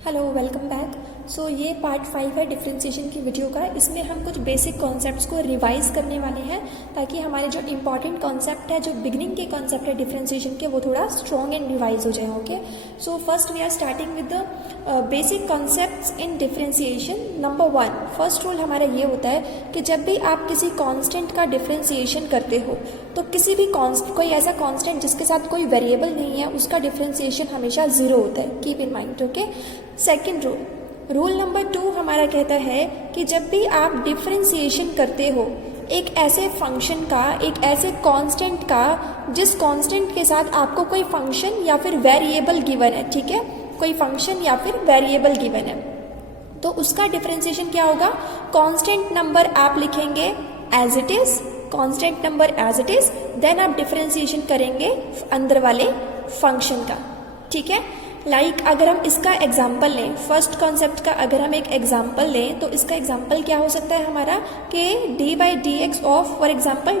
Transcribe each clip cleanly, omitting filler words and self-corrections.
Hello, welcome back. सो ये part 5 है differentiation की वीडियो का। इसमें हम कुछ बेसिक कॉन्सेप्ट्स को रिवाइज करने वाले हैं ताकि हमारे जो इंपॉर्टेंट कॉन्सेप्ट है, जो बिगनिंग के कॉन्सेप्ट है डिफरेंशिएशन के, वो थोड़ा स्ट्रॉन्ग एंड रिवाइज हो जाए। Okay, so first we are starting with the basic concepts in differentiation. Number 1, first rule हमारा ये होता है कि जब भी आप किसी कॉन्स्टेंट का डिफरेंशिएशन करते हो तो किसी भी कोई ऐसा कॉन्स्टेंट जिसके साथ कोई वेरिएबल नहीं है उसका डिफरेंशिएशन हमेशा 0 होता है। Keep in mind. Okay, second rule number 2 हमारा कहता है कि जब भी आप डिफरेंशिएशन करते हो एक ऐसे फंक्शन का, एक ऐसे कांस्टेंट का जिस कांस्टेंट के साथ आपको कोई फंक्शन या फिर वेरिएबल गिवन है, ठीक है, कोई फंक्शन या फिर वेरिएबल गिवन है, तो उसका डिफरेंशिएशन क्या होगा? कांस्टेंट नंबर आप लिखेंगे as it is, constant number as it is, then आप डिफरेंशिएशन करेंगे अंदर वाले फंक्शन का। ठीक है, लाइक अगर हम इसका एग्जाम्पल लें, फर्स्ट कॉन्सेप्ट का अगर हम एक एग्जाम्पल लें तो इसका एग्जाम्पल क्या हो सकता है हमारा कि D by d x of for example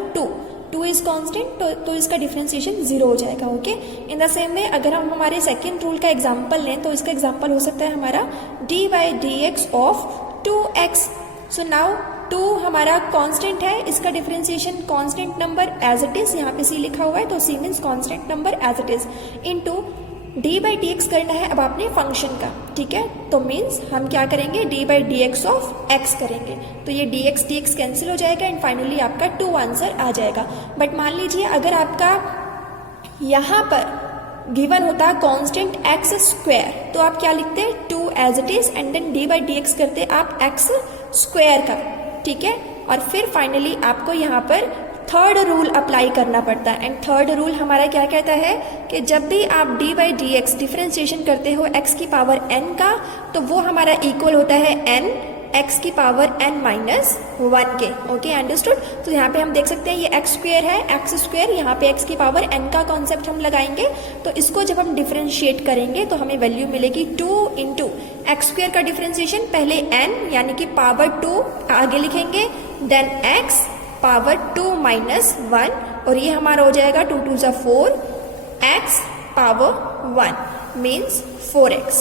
2 is constant, तो इसका डिफरेंशिएशन 0 हो जाएगा। ओके, इन द सेम वे अगर हम हमारे सेकेंड रूल का एग्जाम्पल लें तो इसका एग्जाम्पल हो सकता है हमारा d by d x of 2x। So now 2 हमारा कांस्टेंट है, इसका differentiation constant number as it is, यहाँ पे सी लिखा हुआ है तो c means constant number as it is, into d by d x करना है अब आपने फंक्शन का। ठीक है, तो मीन्स हम क्या करेंगे, D by d x of x करेंगे, तो ये डी एक्स कैंसिल हो जाएगा एंड फाइनली आपका 2 आंसर आ जाएगा। बट मान लीजिए अगर आपका यहाँ पर गिवन होता कांस्टेंट एक्स स्क्वायर, तो आप क्या लिखते हैं 2 as it is and then d by d x करते आप एक्स स्क्वायर का। ठीक है, और फिर फाइनली आपको यहाँ पर थर्ड रूल अप्लाई करना पड़ता है एंड थर्ड रूल हमारा क्या कहता है कि जब भी आप D by d x differentiation करते हो एक्स की पावर n का, तो वो हमारा इक्वल होता है n एक्स की पावर n माइनस 1 के। Okay, understood. तो यहाँ पे हम देख सकते हैं ये एक्स स्क्वायर है, एक्स स्क्वायर, यहाँ पे एक्स की पावर n का कॉन्सेप्ट हम लगाएंगे, तो इसको जब हम डिफ्रेंशिएट करेंगे तो हमें वैल्यू मिलेगी 2 इंटू एक्स स्क्वायर का डिफ्रेंशिएशन, पहले n यानी कि पावर 2 आगे लिखेंगे, देन x पावर 2 माइनस 1, और ये हमारा हो जाएगा 2 2 जा 4, x power 1 means 4x।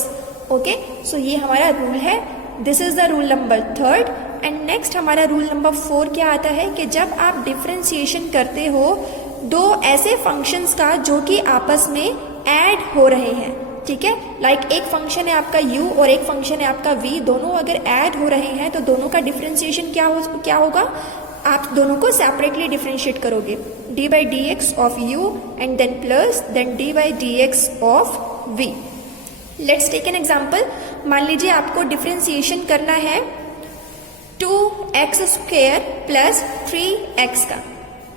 Okay, so ये हमारा रूल है, this is the rule number 3rd। And next हमारा रूल नंबर 4 क्या आता है कि जब आप डिफरेंशिएशन करते हो दो ऐसे फंक्शंस का जो कि आपस में ऐड हो रहे हैं, ठीक है, लाइक एक फंक्शन है आपका u और एक फंक्शन है आपका v, दोनों अगर ऐड हो रहे हैं तो दोनों का डिफरेंशिएशन क्या होगा? आप दोनों को सेपरेटली डिफरेंशिएट करोगे, d by d x of u and then plus then d by d x of v. Let's take an example. मान लीजिए आपको डिफरेंशिएशन करना है 2x स्क्वायर प्लस 3x का।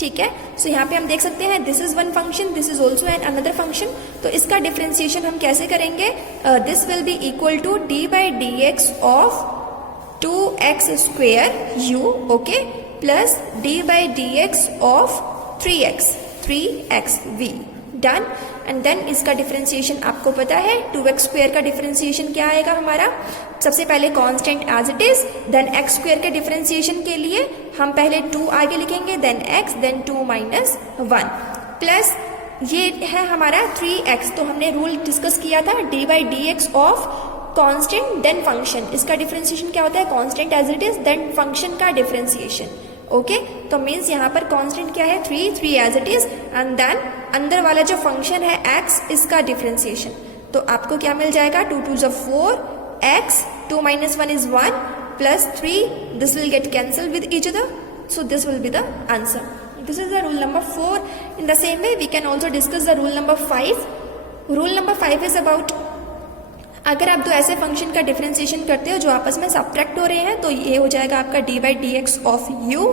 ठीक है, सो यहाँ पे हम देख सकते हैं this is one function, this is also an another function, तो इसका डिफरेंशिएशन हम कैसे करेंगे? This will be equal to d by d x of 2x square u, okay, plus d by d x of 3x v। Done. And then इसका differentiation आपको पता है 2x square का डिफरेंशिएशन क्या आएगा हमारा? सबसे पहले constant as it is, then x square के डिफरेंशिएशन के लिए हम पहले 2 आगे लिखेंगे, then x, then 2 minus 1, plus ये है हमारा 3x। तो हमने रूल डिस्कस किया था d by d x of constant then function, इसका डिफरेंशिएशन क्या होता है? Constant as it is then function का डिफरेंशिएशन। ओके, तो मीन्स यहाँ पर कांस्टेंट क्या है? 3 as it is and then अंदर वाला जो फंक्शन है x, इसका डिफरेंशिएशन, तो आपको क्या मिल जाएगा? 2 2 जा 4, x, 2 minus 1 is 1, plus 3, this will get cancel with each other, so this will be the answer. This is the rule number 4। In the same way we can also discuss the rule number 5। Rule number 5 is about अगर आप दो ऐसे function का differentiation करते हो जो आपस में सब्ट्रैक्ट हो रहे हैं, तो ये हो जाएगा आपका d by d x of u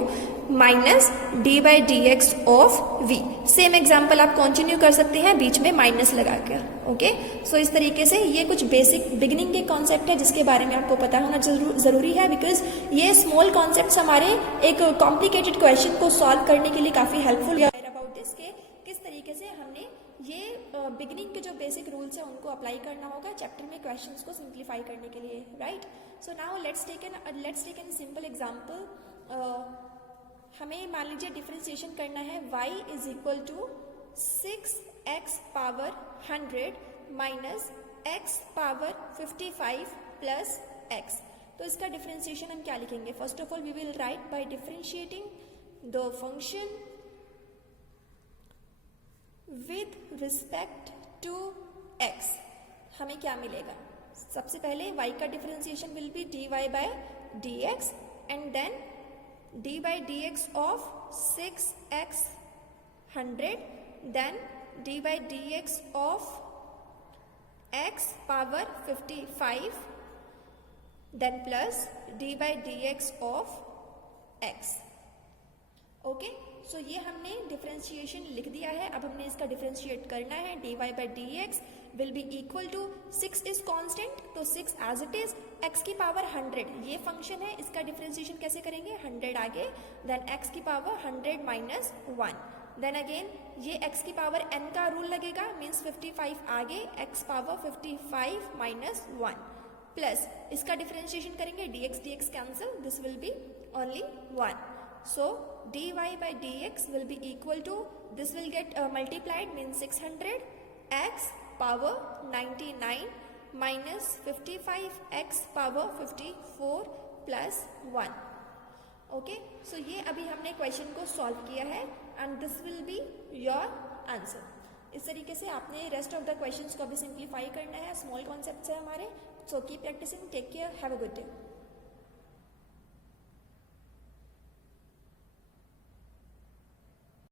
minus d by d x of v. Same example आप कंटिन्यू कर सकते हैं बीच में माइनस लगाकर। ओके, सो इस तरीके से ये कुछ बेसिक बिगिनिंग के कॉन्सेप्ट है जिसके बारे में आपको पता होना जरूरी है, बिकॉज ये स्मॉल कॉन्सेप्ट हमारे एक कॉम्प्लिकेटेड क्वेश्चन को सॉल्व करने के लिए काफी हेल्पफुल है। अबाउट दिस के किस तरीके से हमने ये बिगिनिंग के जो बेसिक रूल्स हैं उनको अप्लाई करना होगा चैप्टर में क्वेश्चंस को सिंप्लीफाई करने के लिए, right. So now let's take an simple example. हमें मान लीजिए डिफरेंशिएशन करना है y is equal to 6x power 100 minus x power 55 plus x। तो इसका डिफरेंशिएशन हम क्या लिखेंगे? First of all we will write by differentiating the function with respect to x। हमें क्या मिलेगा? सबसे पहले y का differentiation will be dy by dx and then d by dx of 6x 100, then d by dx of x power 55, then plus d by dx of x। Okay, so ये हमने differentiation लिख दिया है। अब हमने इसका differentiate करना है। dy by dx will be equal to 6 is constant, तो 6 एज इट इज, x की पावर 100 ये फंक्शन है। इसका डिफरेंशिएशन कैसे करेंगे? 100 आगे, देन x की पावर 100 माइनस 1, देन अगेन ये x की पावर n का रूल लगेगा, मीन्स 55 आगे, x पावर 55 माइनस 1 प्लस इसका डिफरेंशिएशन करेंगे, dx cancel, this will B only 1। So dy by dx will be equal to, this will get multiplied, means 600 x power 99 minus 55 x power 54 plus 1। Okay, so ये अभी हमने question को solve किया है and this will be your answer. इस तरीके से आपने रेस्ट ऑफ द क्वेश्चंस को अभी सिंप्लीफाई करना है। स्मॉल कॉन्सेप्ट्स है हमारे। So keep practicing, take care, have a good day.